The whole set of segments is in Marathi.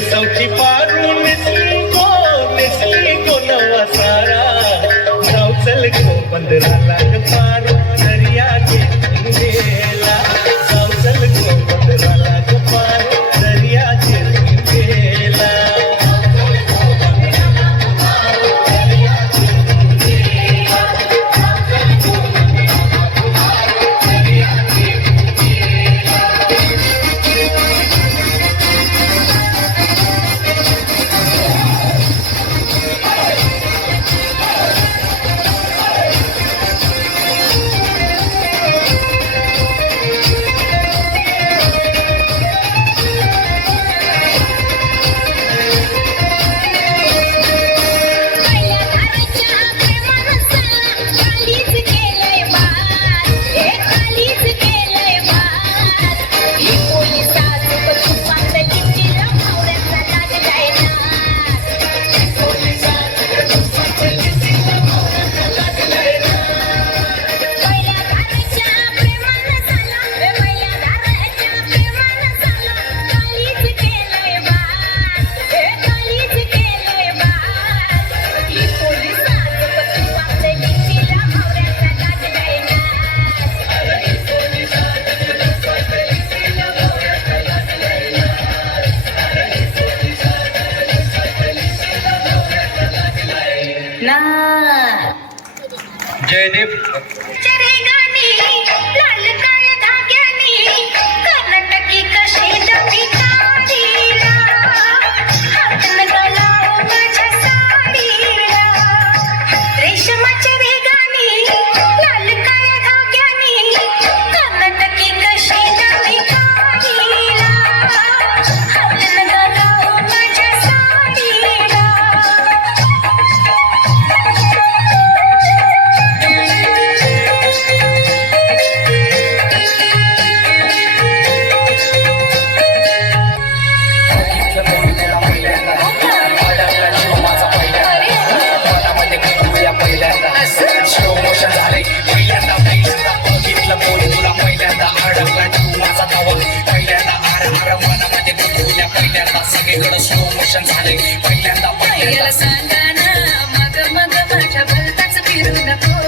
सौची पारून निसली गो निसली गो नवा सारा. जाऊ गो बंदराला पारा. सगळीकडे स्लो मोशन झाले पहिल्यांदा पहिल्यांदा सांगा ना मग मग माझ्या भलताच फिरू नको.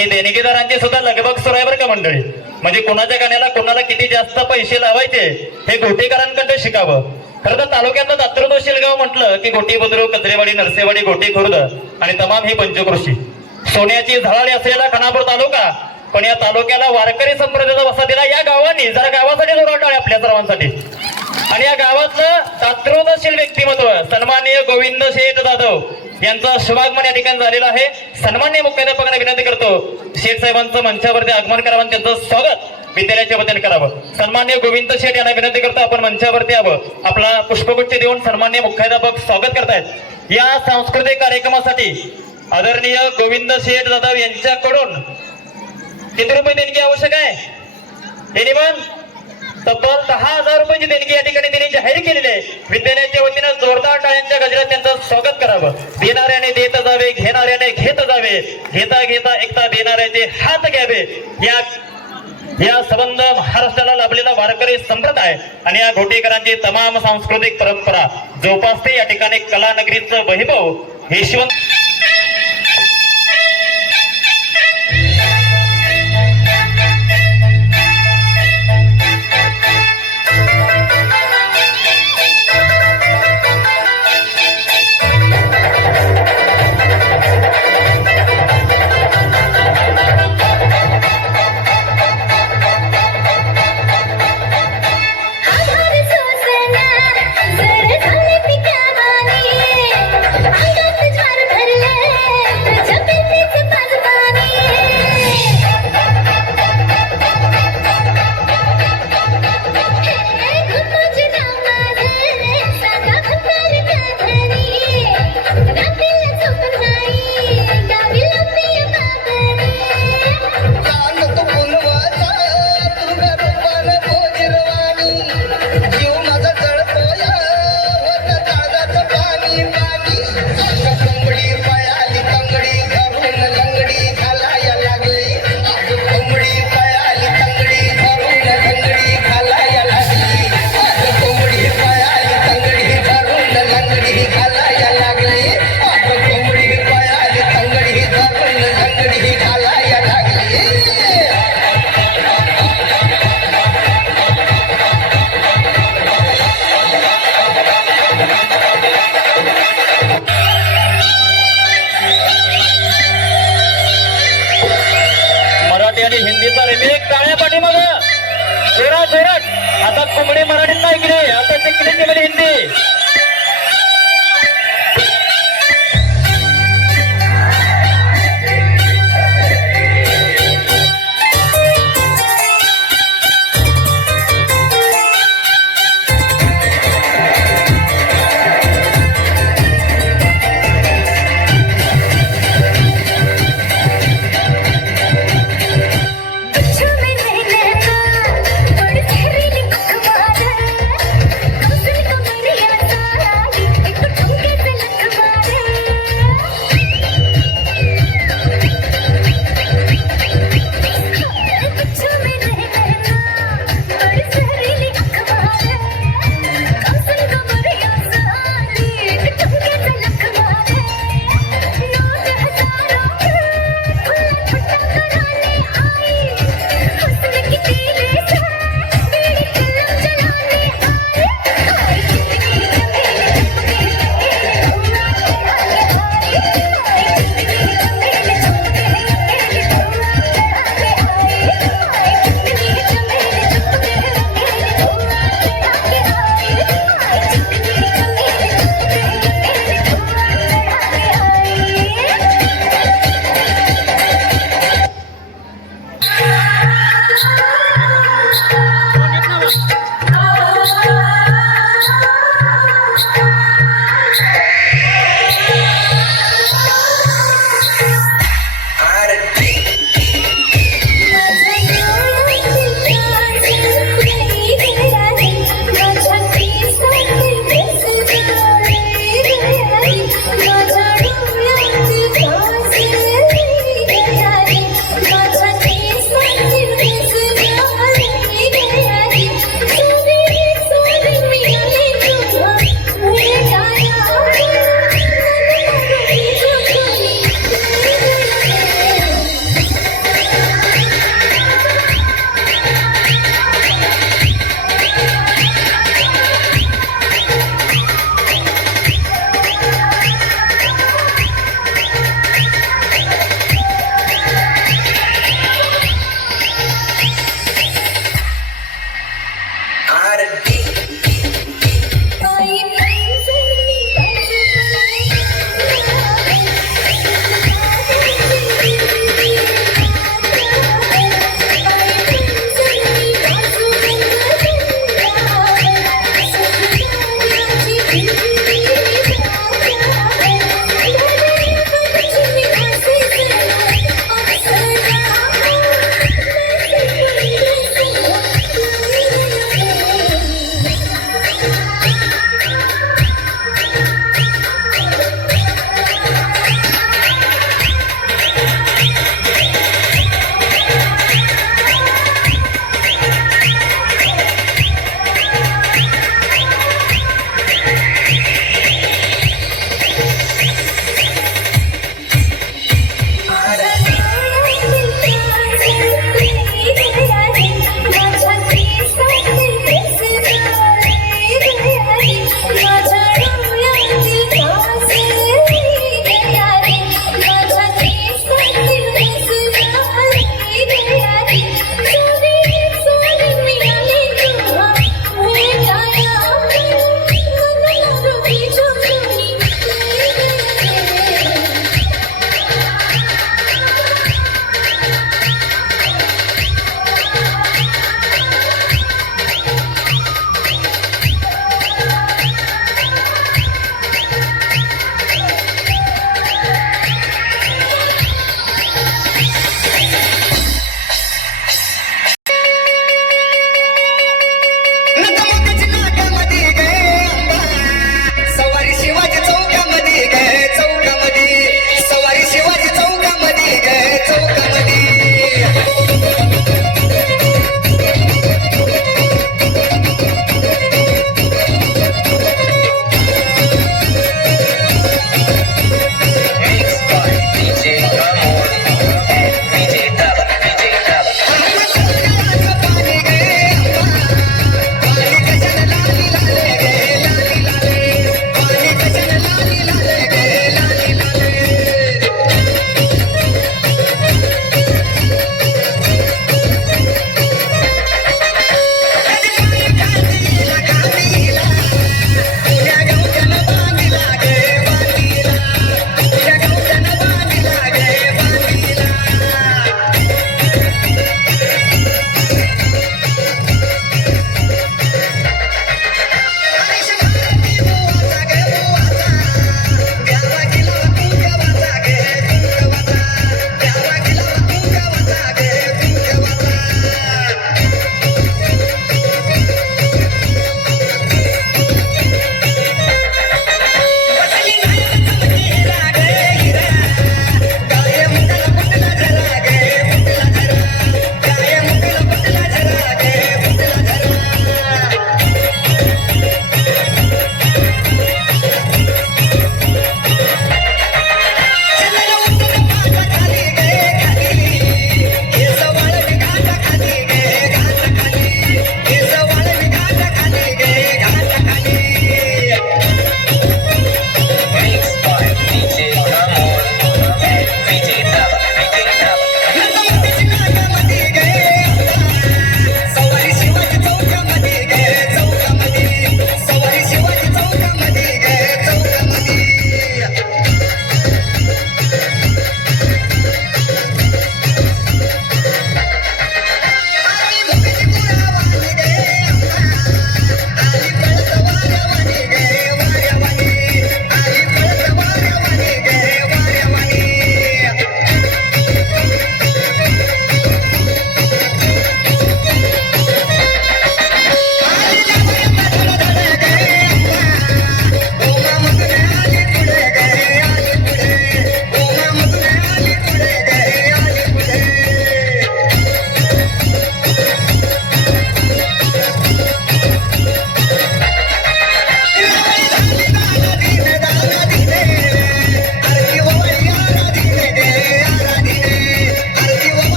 आणि देणगीदारांची सुद्धा लगबग सुरू आहे बरं का मंडळी. म्हणजे कोणाच्या गाण्याला कोणाला किती जास्त पैसे लावायचे हे घोटीकरांकडे शिकावं. खरं तर तालुक्यातलं दातृत्व शिलगाव म्हटलं की गोटी बुद्रुक कचरेवाडी नरसेवाडी गोटी खुर्द आणि तमाम ही पंचकृषी. सोन्याची झळाळी असलेला खानापूर तालुका पण या तालुक्याला वारकरी संप्रदायाचा दिला या गावांनी. जरा गावासाठी जोराट आपल्या सर्वांसाठी. आणि या गावातलं तात्रोदशील व्यक्तिमत्व सन्माननीय गोविंद शेठ जाधव यांचा शुभागमन या ठिकाणी झालेला आहे. सन्मान्य मुख्याध्यापकांना विनंती करतो. शेठ साहेबांचं मंचावरती आगमन करावं आणि त्यांचं स्वागत विद्यालयाच्या वतीने करावं. सन्मान्य गोविंद शेठ यांना विनंती करतो आपण मंचावरती यावं. आपला पुष्पगुच्छ देऊन सन्मान्य मुख्याध्यापक स्वागत करतायत. या सांस्कृतिक कार्यक्रमासाठी आदरणीय गोविंद शेठ जाधव यांच्याकडून किती रुपये देणगी आवश्यक आहे? एनिवन तब्बल दहा हजार रुपयाची देणगी या ठिकाणी त्यांनी जाहीर केलेली आहे. विद्यालयाच्या वतीनं जोरदार टाळ्यांच्या गजरात त्यांचं स्वागत करावं. देणाऱ्याने देत जावे घेणाऱ्याने घेत जावे. घेता घेता एकता देणाऱ्याचे हात घ्यावे. या या संबंध महाराष्ट्राला लाभलेला वारकरी संप्रदाय आणि या घोटेकरांची तमाम सांस्कृतिक परंपरा जोपासते. या ठिकाणी कलानगरीचं वैभव यशवंत